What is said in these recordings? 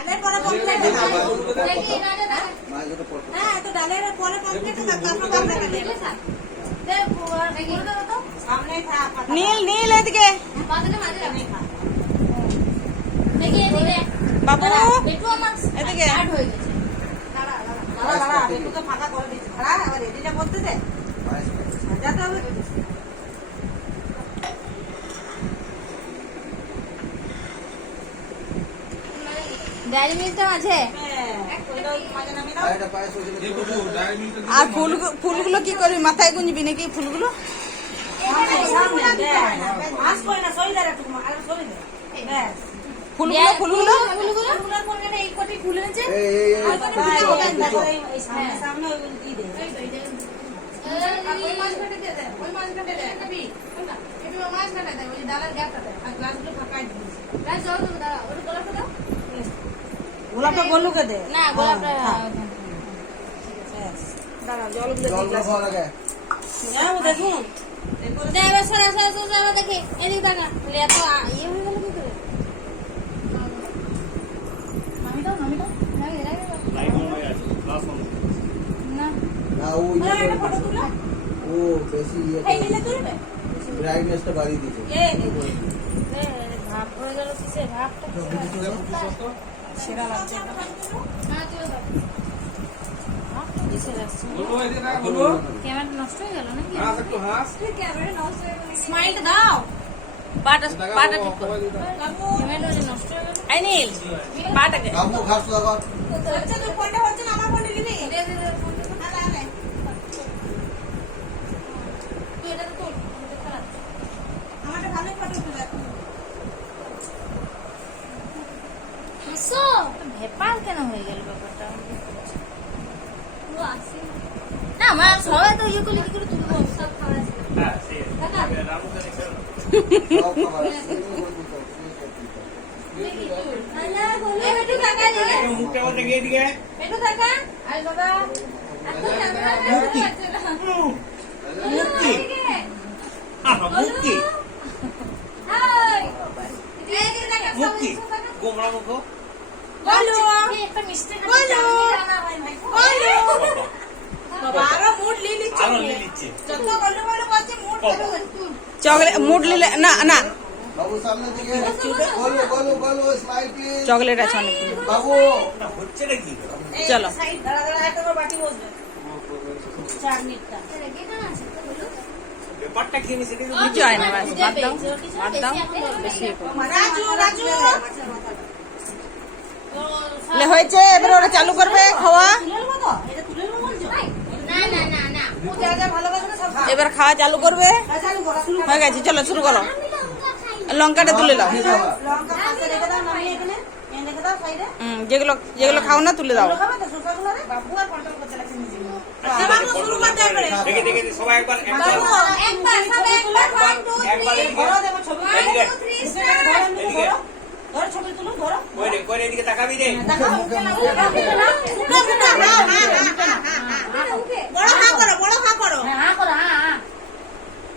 ডালের পরে কমপ্লিট হ্যাঁ তো ডালের পরে কমপ্লিট তারপর বাংলা কাটে সামনে নীল নীল এদিকে বাবু এদিকে ফাঁকা করে দিচ্ছি আবার রেডিটা করতে দে সাজাতে হবে ডায়েরি মিল্কটা আছে আর ফুলগুলো কি করবি মাথায় গুঁজবি নাকি ফুলগুলো ফুলগুলো এই কোটি ফুল আছে ওই মাছ কাটে দিয়ে দে ওই মাছ কাটে দে কবি একটু মাছ কাটে দে ওই ডালের গ্যাপটা দে আর গ্লাসগুলো ফাঁকাই দিস গ্লাস জল দেবো দাঁড়া ওটা গোলাপটা দাও গোলাপটা গলুকে দে না গোলাপটা দাঁড়া জলগুলো দেখুন দে এবার সরা সরা সরা দেখি এদিকে দেখা এত ইয়ে হয়ে গেল কি করে মামি দাও না ও বেশি ব্রাইটনেসটা বাড়িয়ে দিয়েছে ভাব হয়ে গেল কিসে ভাবটা সেরা লাগছে ক্যামেরা নষ্ট হয়ে গেল নাকি স্মাইলটা দাও বাটা ঠিক করো ক্যামেরা নষ্ট হয়ে গেল আই নীল বাটাকে কামু ঘাস লাগা আচ্ছা তুই ফোনটা হচ্ছে না আমার ফোনে নিবি দে দে দে তুই এটা তো তোল আমারটা ভালোই ফটো তুলে হাসো ভেপাল কেন হয়ে গেল ব্যাপারটা না আমার সবাই তো ইয়ে করলে কি করে তুলবো সব খাওয়া আছে সব খাবার মুখটা দেখে এদিকে একটু থাকা আই বাবা এত ক্যামেরা মুক্তি হাই এদিকে দেখা মুক্তি গোমরা মুখ বলো একটা মিষ্টি বলো বলো বাবা আরো মুড লিলিচ্ছে যত বলো বলো করছে মুড চকলেট মুড লিলে না না বাবু সামনে দিকে বলো স্মাইল প্লিজ চকলেট আছে অনেকগুলো বাবু হচ্ছে নাকি চলো সাইড দাঁড়া দাঁড়া একটা করে বাটি বসবে 4 মিনিটটা ব্যাপারটা কি নিছে কিছু হয় না বাস বাদ দাও বেশি রাজু রাজু লে হয়েছে এবার ওরা চালু করবে খাওয়া এবার খাওয়া চালু করবে হয়ে গেছে চলো শুরু করো লঙ্কাটা তুলে দাও যেগুলো যেগুলো খাও না তুলে দাও দেখে দেখে সবাই একবার করে এদিকে তাকাবি রে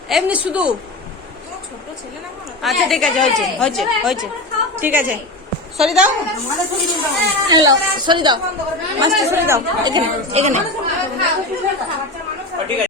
এমনি শুধু আচ্ছা ঠিক আছে হয়েছে হয়েছে হয়েছে ঠিক আছে সরি দাও সরি দাও মাছটা সরি দাও এখানে এখানে